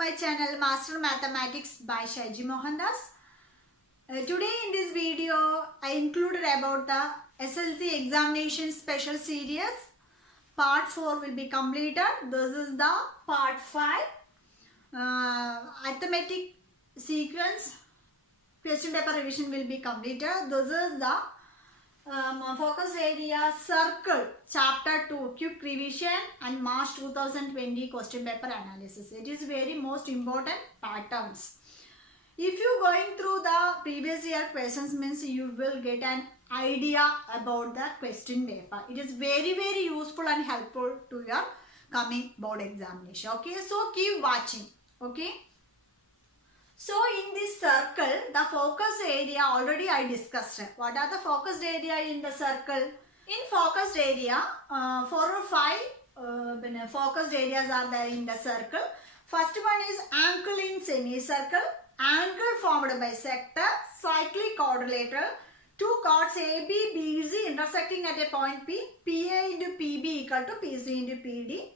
my channel Master Mathematics by Shaiji Mohandas. Today in this video I included about the SLC examination special series. Part 4 will be completed. This is the part 5. Arithmetic sequence question paper revision will be completed. This is the focus area circle chapter 2 quick revision and March 2020 question paper analysis. It is very most important patterns. If you going through the previous year questions means you will get an idea about the question paper. It is very useful and helpful to your coming board examination. Okay, so keep watching. Okay. So in this circle, the focus area already I discussed. What are the focused area in the circle? In focused area, 4 or 5 focused areas are there in the circle. First one is angle in semicircle, angle formed by sector, cyclic quadrilateral, two chords AB, BC intersecting at a point P, PA into PB equal to PC into PD,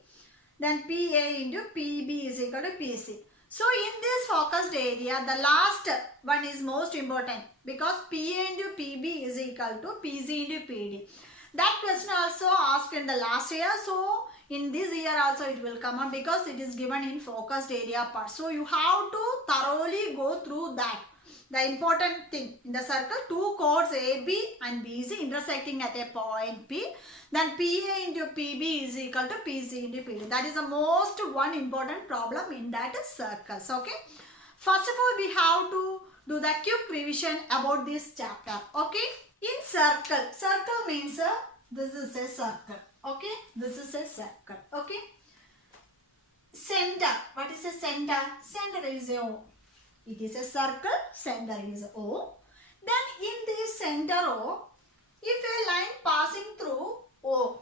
then PA into PB is equal to PC. So in this focused area, the last one is most important because PA into PB is equal to PC into PD. That question also asked in the last year. So in this year also it will come up because it is given in focused area part. So you have to thoroughly go through that. The important thing in the circle, two chords AB and BC intersecting at a point P. Then PA into PB is equal to PC into PD. That is the most one important problem in that circles. Okay. First of all, we have to do the quick revision about this chapter. Okay. In circle, circle means this is a circle. Okay. This is a circle. Okay. Center. What is a center? Center is a O. It is a circle. Center is O. Then in this center O, if a line passing through O,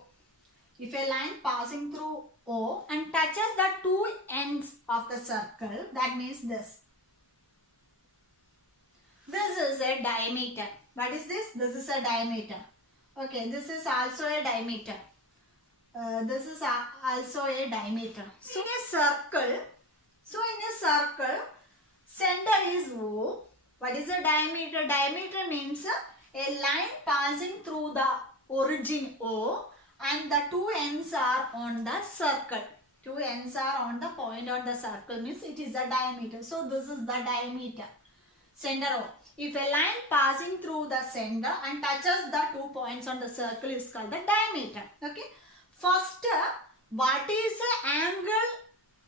if a line passing through O and touches the two ends of the circle, that means this. This is a diameter. What is this? This is a diameter. Okay, this is also a diameter. This is also a diameter. So in a circle, center is O. What is a diameter? Diameter means a line passing through the origin O and the two ends are on the circle. Two ends are on the point on the circle means it is a diameter. So this is the diameter. Center O. If a line passing through the center and touches the 2 points on the circle is called the diameter. Okay. First, what is the angle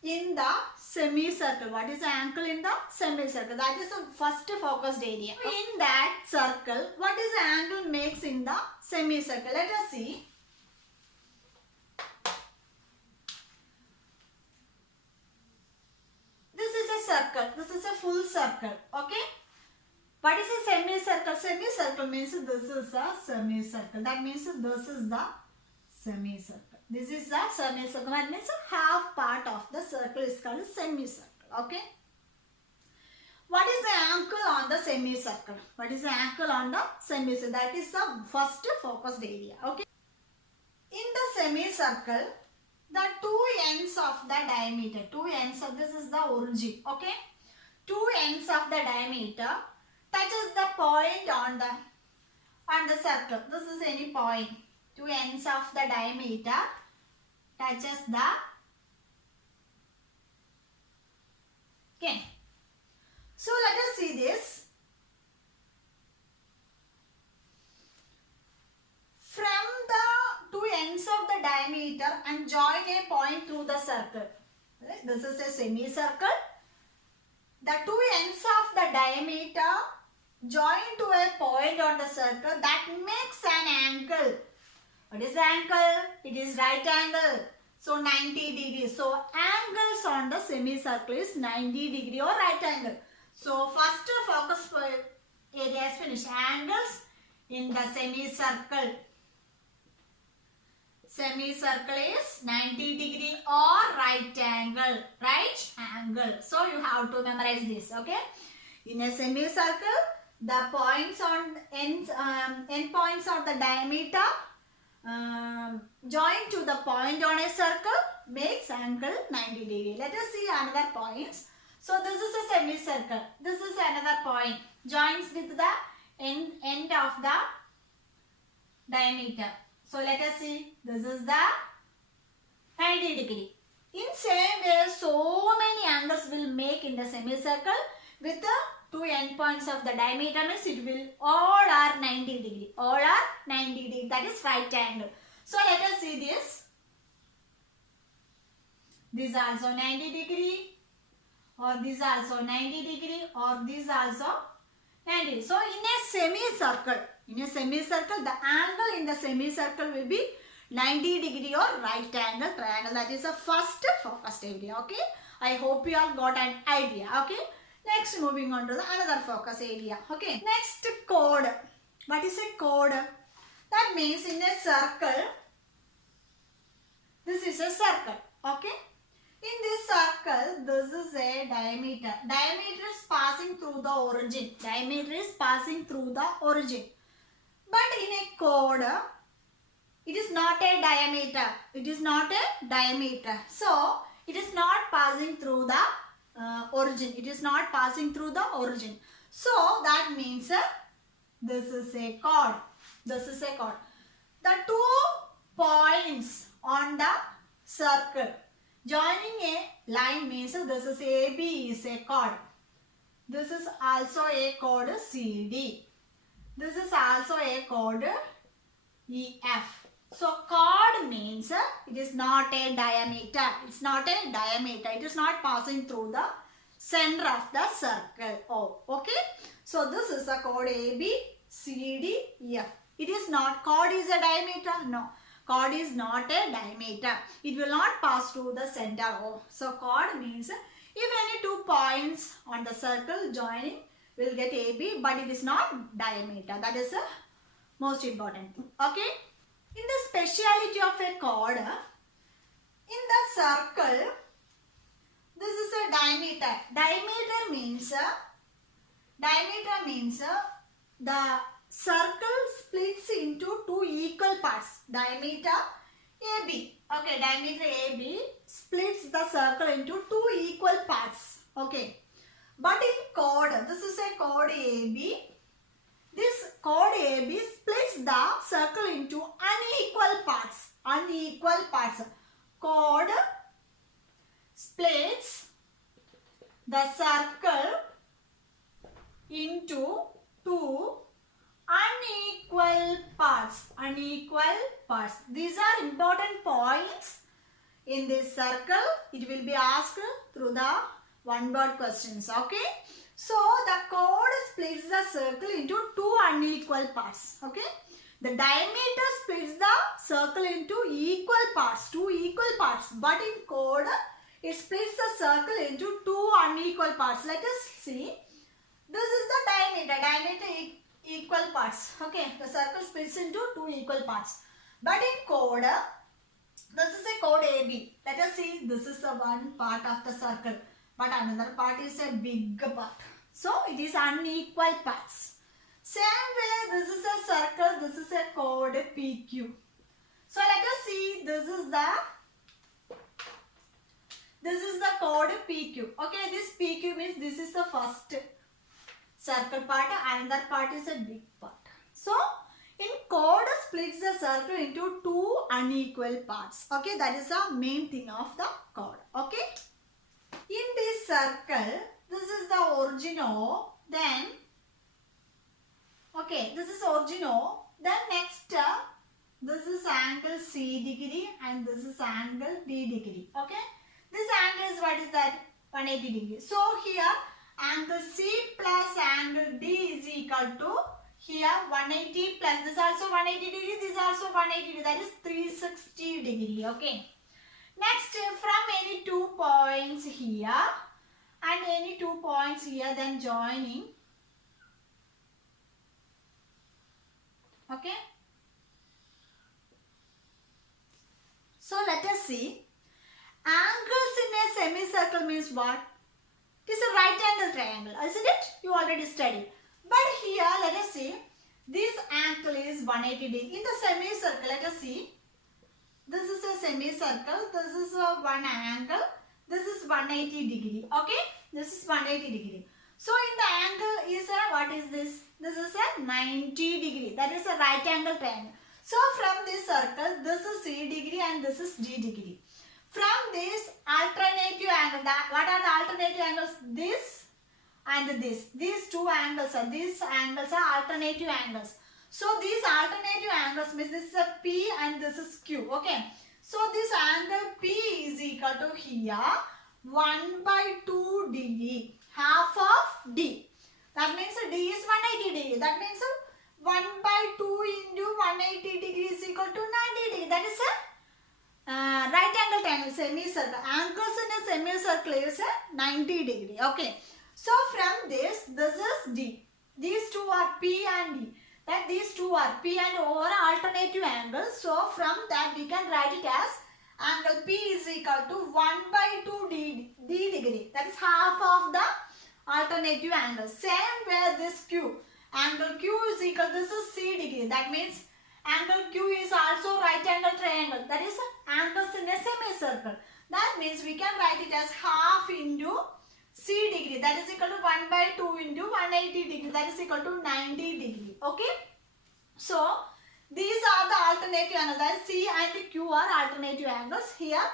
in the semicircle? What is the angle in the semicircle? That is the first focused area. In that circle, what is the angle makes in the semicircle? Let us see. This is a circle. This is a full circle. Okay. What is a semicircle? Semicircle means this is a semicircle. That means this is the semicircle. This is the semicircle. That means half part of the circle is called a semicircle. Okay. What is the angle on the semicircle? What is the angle on the semicircle? That is the first focused area. Okay. In the semicircle, the two ends of the diameter, two ends of this is the origin. Okay. Two ends of the diameter touches the point on the circle. This is any point. Two ends of the diameter touches the. Okay. So let us see this. From the two ends of the diameter and join a point through the circle. Right? This is a semicircle. The two ends of the diameter join to a point on the circle that makes an angle. What is the angle? It is right angle. So 90 degrees. So angles on the semicircle is 90 degree or right angle. So first focus area is finished. Angles in the semicircle. Semicircle is 90 degree or right angle. Right angle. So you have to memorize this. Okay. In a semicircle, the points on end points of the diameter join to the point on a circle makes angle 90 degree. Let us see another points. So this is a semicircle. This is another point. Joins with the end of the diameter. So let us see. This is the 90 degree. In same way, so many angles will make in the semicircle with the two endpoints of the diameter means it will all are 90 degree. All are 90 degree. That is right angle. So let us see this. This also 90 degree. Or this also 90 degree. Or this also 90 degree. So in a semicircle, the angle in the semicircle will be 90 degree or right angle triangle. That is the first focused area. Okay. I hope you all got an idea. Okay. Next, moving on to the another focus area. Okay. Next, chord. What is a chord? That means in a circle, this is a circle. Okay. In this circle, this is a diameter. Diameter is passing through the origin. Diameter is passing through the origin. But in a chord, it is not a diameter. It is not a diameter. So, it is not passing through the origin. It is not passing through the origin. So, that means this is a chord. This is a chord. The two points on the circle joining a line means this is AB is a chord. This is also a chord CD. This is also a chord EF. So, chord means it is not a diameter. It's not a diameter. It is not passing through the center of the circle O. Okay. So, this is the chord AB, CD, EF. It is not, chord is a diameter. No. Chord is not a diameter. It will not pass through the center O. So, chord means if any two points on the circle joining will get AB, but it is not diameter. That is most important. Okay. In the speciality of a chord, in the circle, this is a diameter. Diameter means the circle splits into two equal parts. Diameter AB. Okay, diameter AB splits the circle into two equal parts. Okay. But in chord, this is a chord AB. This chord AB splits the circle into unequal parts. Unequal parts. Chord splits the circle into two unequal parts. Unequal parts. These are important points in this circle. It will be asked through the one-word questions. Okay. So, the chord splits the circle into two unequal parts. Okay. The diameter splits the circle into equal parts, two equal parts. But in chord, it splits the circle into two unequal parts. Let us see. This is the diameter equal parts. Okay. The circle splits into two equal parts. But in chord, this is a chord AB. Let us see. This is the one part of the circle. But another part is a big part. So, it is unequal parts. Same way, this is a circle, this is a chord PQ. So, let us see, this is the chord PQ. Okay, this PQ means this is the first circle part, another part is a big part. So, in chord splits the circle into two unequal parts. Okay, that is the main thing of the chord. Okay. In this circle, this is the origin O, then, okay, this is origin O, then next, this is angle C degree and this is angle D degree, okay. This angle is, what is that? 180 degree. So, here, angle C plus angle D is equal to, here 180 plus, this also 180 degree, this also 180 degree, that is 360 degree, okay. Next, from any two points here and any two points here, then joining. Okay. So, let us see. Angles in a semicircle means what? It is a right angle triangle, isn't it? You already studied. But here, let us see. This angle is 180 degree. In the semicircle, let us see. This is a semicircle. This is a one angle. This is 180 degree. Okay. This is 180 degree. So in the angle is a, what is this? This is a 90 degree. That is a right angle triangle. So from this circle, this is C degree and this is D degree. From this alternative angle, what are the alternative angles? This and this. These two angles are, these angles are alternative angles. So these alternative angles means this is a P and this is Q. Okay. So this angle P is equal to here 1/2 degree, half of D. That means D is 180 degree. That means 1/2 into 180 degree is equal to 90 degree. That is a right angle triangle, semicircle. Angles in a semicircle is a 90 degree. Okay. So from this is D. These two are P and D. That these two are P and O are alternative angles. So from that we can write it as angle P is equal to 1/2 D degree. That is half of the alternative angle. Same where this Q. Angle Q is equal, this is C degree. That means angle Q is also right angle triangle. That is angles in a semicircle. That means we can write it as half into C degree. That is equal to 1/2 into 180 degree. That is equal to 90 degree. Okay. So these are the alternative angles. That is C and Q are alternative angles. Here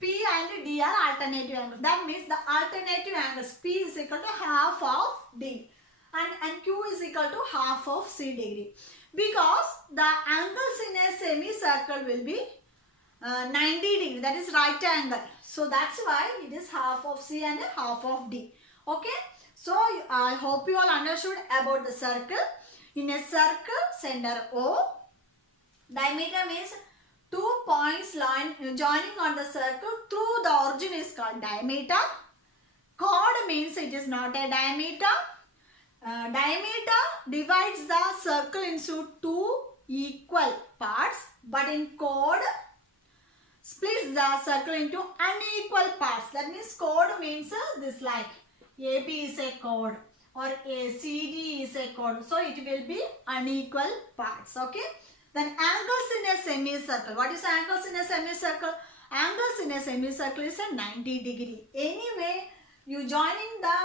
P and D are alternative angles. That means the alternative angles P is equal to half of D. And Q is equal to half of C degree. Because the angles in a semicircle will be 90 degree. That is right angle. So that's why it is half of C and half of D. Okay. So I hope you all understood about the circle. In a circle, center O. Diameter means 2 points joining on the circle through the origin is called diameter. Chord means it is not a diameter. Diameter divides the circle into 2 equal parts, but in chord splits the circle into unequal parts. That means chord means this, like AB is a chord or CD is a chord. So it will be unequal parts. Okay. Then angles in a semicircle. What is angles in a semicircle? Angles in a semicircle is a 90 degree. Anyway, you joining the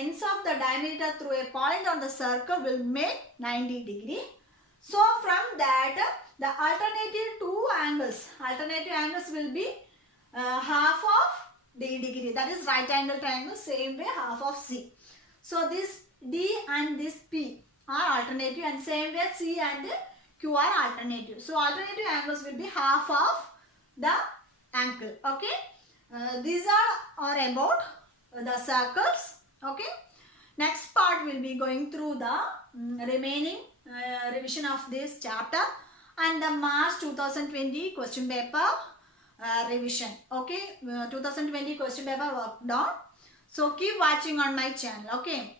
ends of the diameter through a point on the circle will make 90 degree. So from that, the alternative angles will be half of D degree. That is right angle triangle. Same way half of C. So this D and this P are alternative, and same way C and Q are alternative. So alternative angles will be half of the angle. Okay. These are about the circles. Okay. Next part will be going through the remaining revision of this chapter and the March 2020 question paper revision. Okay. 2020 question paper worked on. So keep watching on my channel. Okay.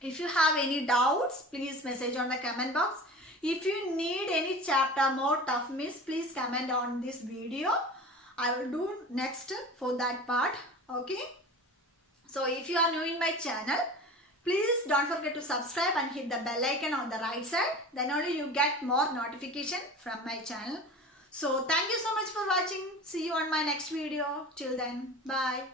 If you have any doubts, please message on the comment box. If you need any chapter more tough miss, please comment on this video. I will do next for that part. Okay. So if you are new in my channel, please don't forget to subscribe and hit the bell icon on the right side. Then only you get more notification from my channel. So thank you so much for watching. See you on my next video. Till then, bye.